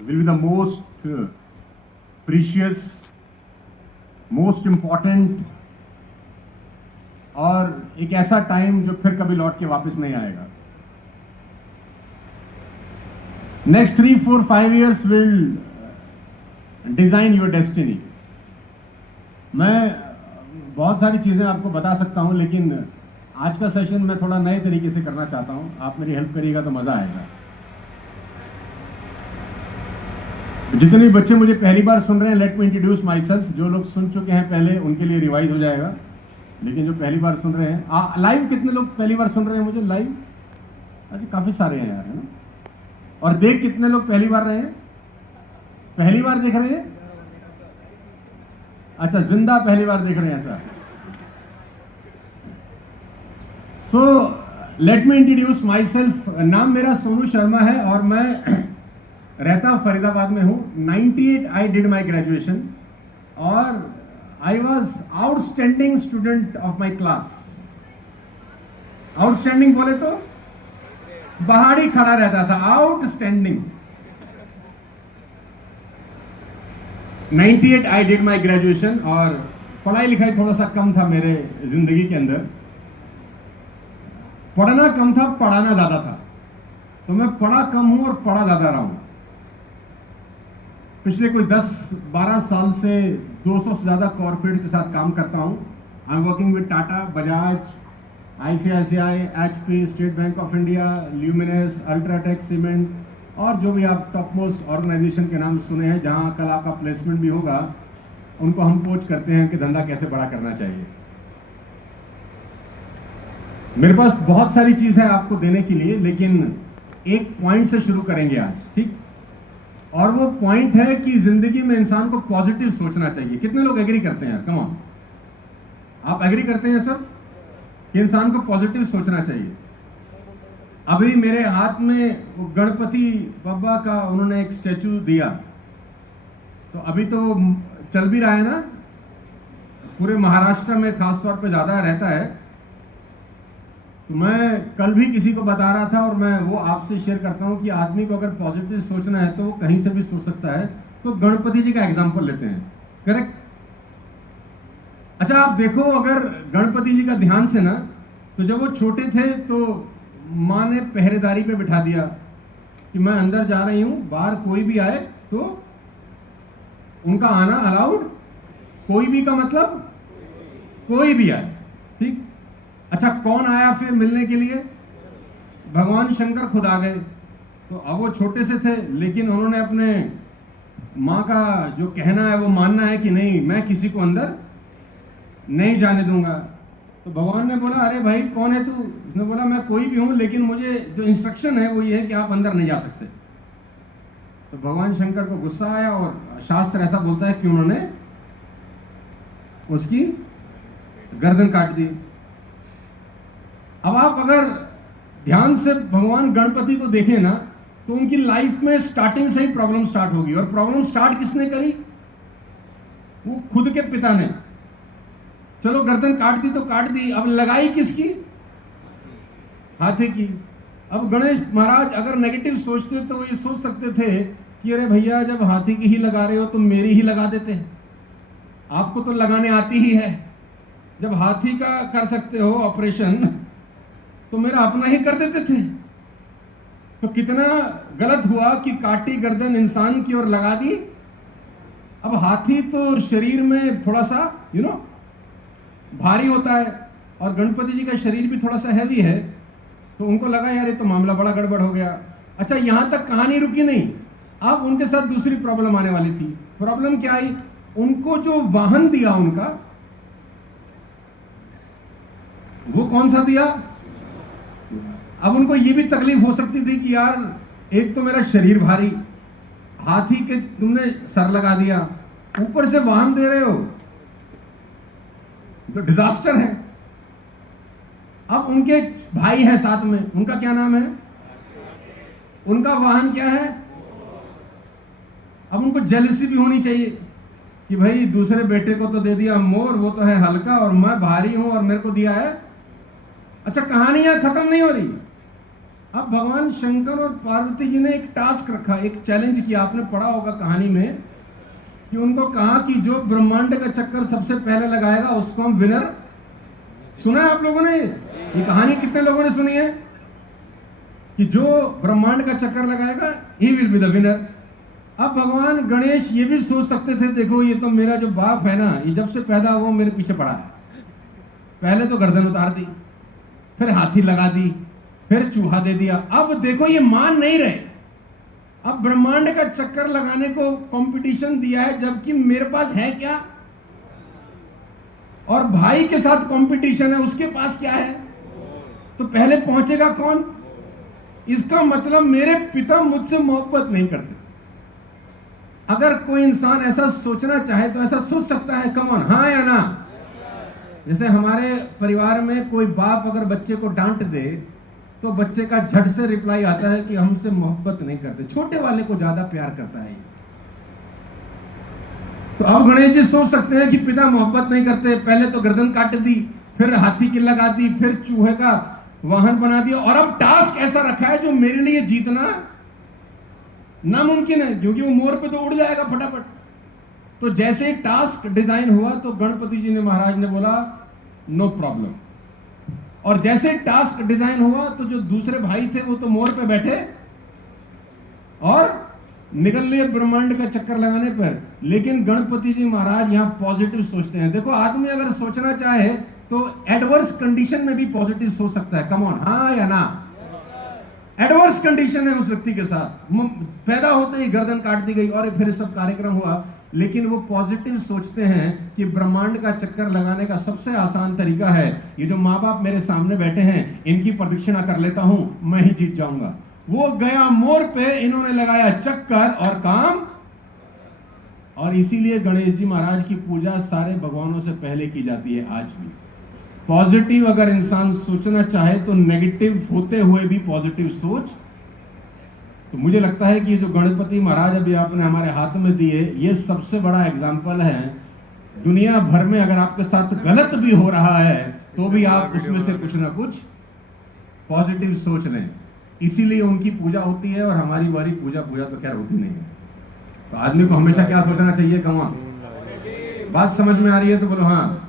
will be the most precious, most important और एक ऐसा टाइम जो फिर कभी लौट के वापस नहीं आएगा. Next 3, 4, 5 years will design your destiny. मैं बहुत सारी चीज़ें आपको बता सकता हूं, लेकिन आज का सेशन मैं थोड़ा नए तरीके से करना चाहता हूं. आप मेरी हेल्प करिएगा तो मज़ा आएगा. जितने भी बच्चे मुझे पहली बार सुन रहे हैं, let me introduce my self. जो लोग सुन चुके हैं पहले उनके लिए रिवाइज हो जाएगा, लेकिन जो पहली बार सुन रहे हैं, लाइव कितने लोग पहली बार सुन रहे हैं मुझे लाइव? अच्छा, काफ़ी सारे हैं यार, है ना. और देख कितने लोग पहली बार रहे हैं, पहली बार देख रहे हैं? अच्छा, जिंदा पहली बार देख रहे हैं ऐसा. So let me introduce my self. नाम मेरा सोनू शर्मा है और मैं रहता फरीदाबाद में हूँ. 98 आई डिड माई ग्रेजुएशन और I was outstanding student of my class. Outstanding बोले तो बाहर ही खड़ा रहता था. Outstanding. 98 I did my graduation और पढ़ाई लिखाई थोड़ा सा कम था मेरे जिंदगी के अंदर. पढ़ना कम था, पढ़ाना ज्यादा था. तो मैं पढ़ा कम हूं और पढ़ा ज्यादा रहा हूं. पिछले कोई 10-12 साल से 200 से ज़्यादा कॉर्पोरेट के साथ काम करता हूँ. I am working with Tata, Bajaj, ICICI, HP, state bank of India, luminous, UltraTech, cement और जो भी आप टॉप मोस्ट ऑर्गेनाइजेशन के नाम सुने हैं जहाँ कल आपका प्लेसमेंट भी होगा, उनको हम कोच करते हैं कि धंधा कैसे बड़ा करना चाहिए. मेरे पास बहुत सारी चीज़ है आपको देने के लिए, लेकिन एक पॉइंट से शुरू करेंगे आज, ठीक? और वो पॉइंट है कि जिंदगी में इंसान को पॉजिटिव सोचना चाहिए. कितने लोग एग्री करते हैं यार? कम ऑन, आप एग्री करते हैं सर कि इंसान को पॉजिटिव सोचना चाहिए? अभी मेरे हाथ में वो गणपति बब्बा का उन्होंने एक स्टैचू दिया, तो अभी तो चल भी रहा है ना, पूरे महाराष्ट्र में खासतौर पे ज़्यादा रहता है. तो मैं कल भी किसी को बता रहा था और मैं वो आपसे शेयर करता हूँ कि आदमी को अगर पॉजिटिव सोचना है तो वो कहीं से भी सोच सकता है. तो गणपति जी का एग्जांपल लेते हैं, करेक्ट? अच्छा, आप देखो अगर गणपति जी का ध्यान से ना, तो जब वो छोटे थे तो माँ ने पहरेदारी पे बिठा दिया कि मैं अंदर जा रही हूँ, बाहर कोई भी आए तो उनका आना अलाउड. कोई भी का मतलब कोई भी आए, ठीक? अच्छा, कौन आया फिर मिलने के लिए? भगवान शंकर खुद आ गए. तो अब वो छोटे से थे, लेकिन उन्होंने अपने माँ का जो कहना है वो मानना है कि नहीं, मैं किसी को अंदर नहीं जाने दूंगा. तो भगवान ने बोला, अरे भाई कौन है तू? उसने बोला, मैं कोई भी हूँ, लेकिन मुझे जो इंस्ट्रक्शन है वो ये है कि आप अंदर नहीं जा सकते. तो भगवान शंकर को गुस्सा आया और शास्त्र ऐसा बोलता है कि उन्होंने उसकी गर्दन काट दी. अब आप अगर ध्यान से भगवान गणपति को देखें ना, तो उनकी लाइफ में स्टार्टिंग से ही प्रॉब्लम स्टार्ट होगी. और प्रॉब्लम स्टार्ट किसने करी? वो खुद के पिता ने. चलो गर्दन काट दी तो काट दी, अब लगाई किसकी? हाथी की. अब गणेश महाराज अगर नेगेटिव सोचते तो वो ये सोच सकते थे कि अरे भैया, जब हाथी की ही लगा रहे हो तो मेरी ही लगा देते. आपको तो लगाने आती ही है. जब हाथी का कर सकते हो ऑपरेशन, तो मेरा अपना ही कर देते थे. तो कितना गलत हुआ कि काटी गर्दन इंसान की और लगा दी. अब हाथी तो शरीर में थोड़ा सा भारी होता है और गणपति जी का शरीर भी थोड़ा सा हैवी है. तो उनको लगा यार ये तो मामला बड़ा गड़बड़ हो गया. अच्छा, यहां तक कहानी रुकी नहीं. अब उनके साथ दूसरी प्रॉब्लम आने वाली थी. प्रॉब्लम क्या आई? उनको जो वाहन दिया उनका, वो कौन सा दिया? अब उनको ये भी तकलीफ हो सकती थी कि यार एक तो मेरा शरीर भारी, हाथी के तुमने सर लगा दिया, ऊपर से वाहन दे रहे हो, तो डिजास्टर है. अब उनके भाई हैं साथ में, उनका क्या नाम है? उनका वाहन क्या है? अब उनको जेलसी भी होनी चाहिए कि भाई दूसरे बेटे को तो दे दिया मोर, वो तो है हल्का और मैं भारी हूं और मेरे को दिया है. अच्छा, कहानी यहां खत्म नहीं हो रही. अब भगवान शंकर और पार्वती जी ने एक टास्क रखा, एक चैलेंज किया, आपने पढ़ा होगा कहानी में कि उनको कहा कि जो ब्रह्मांड का चक्कर सबसे पहले लगाएगा उसको हम विनर। सुना है आप लोगों ने? ये कहानी कितने लोगों ने सुनी है कि जो ब्रह्मांड का चक्कर लगाएगा he will be the winner. अब भगवान गणेश ये भी सोच सकते थे, देखो ये तो मेरा जो बाप है ना, ये जब से पैदा हुआ मेरे पीछे पड़ा है। पहले तो गर्दन उतार दी, फिर हाथी लगा दी, फिर चूहा दे दिया। अब देखो ये मान नहीं रहे, अब ब्रह्मांड का चक्कर लगाने को कंपटीशन दिया है, जबकि मेरे पास है क्या? और भाई के साथ कंपटीशन है, उसके पास क्या है? तो पहले पहुंचेगा कौन? इसका मतलब मेरे पिता मुझसे मोहब्बत नहीं करते। अगर कोई इंसान ऐसा सोचना चाहे तो ऐसा सोच सकता है, कम ऑन, हाँ या ना? जैसे हमारे परिवार में कोई बाप अगर बच्चे को डांट दे तो बच्चे का झट से रिप्लाई आता है कि हमसे मोहब्बत नहीं करते, छोटे वाले को ज्यादा प्यार करता है। तो अब गणेश जी सोच सकते हैं कि पिता मोहब्बत नहीं करते, पहले तो गर्दन काट दी, फिर हाथी की लगा दी, फिर चूहे का वाहन बना दिया, और अब टास्क ऐसा रखा है जो मेरे लिए जीतना नामुमकिन है, क्योंकि वो मोर पे तो उड़ जाएगा फटाफट। तो जैसे ही टास्क डिजाइन हुआ तो गणपति जी ने, महाराज ने बोला नो प्रॉब्लम। और जैसे टास्क डिजाइन हुआ तो जो दूसरे भाई थे वो तो मोर पे बैठे और निकल लिए ब्रह्मांड का चक्कर लगाने पर। लेकिन गणपति जी महाराज यहां पॉजिटिव सोचते हैं। देखो आदमी अगर सोचना चाहे तो एडवर्स कंडीशन में भी पॉजिटिव सोच सकता है, कम ऑन, हाँ या ना? एडवर्स कंडीशन है उस व्यक्ति के साथ, पैदा होते ही गर्दन काट दी गई और फिर सब कार्यक्रम हुआ, लेकिन वो पॉजिटिव सोचते हैं कि ब्रह्मांड का चक्कर लगाने का सबसे आसान तरीका है, ये जो माँ बाप मेरे सामने बैठे हैं इनकी प्रदक्षिणा कर लेता हूं, मैं ही जीत जाऊंगा। वो गया मोर पे, इन्होंने लगाया चक्कर और काम। और इसीलिए गणेश जी महाराज की पूजा सारे भगवानों से पहले की जाती है आज भी। पॉजिटिव अगर इंसान सोचना चाहे तो नेगेटिव होते हुए भी पॉजिटिव सोच। तो मुझे लगता है कि ये जो गणपति महाराज अभी आपने हमारे हाथ में दिए, ये सबसे बड़ा एग्जाम्पल है। दुनिया भर में अगर आपके साथ गलत भी हो रहा है तो भी आप उसमें से कुछ ना कुछ पॉजिटिव सोच लें, इसीलिए उनकी पूजा होती है और हमारी वाली पूजा तो खैर होती नहीं है। तो आदमी को हमेशा क्या सोचना चाहिए? कमा। बात समझ में आ रही है तो बोलो हाँ।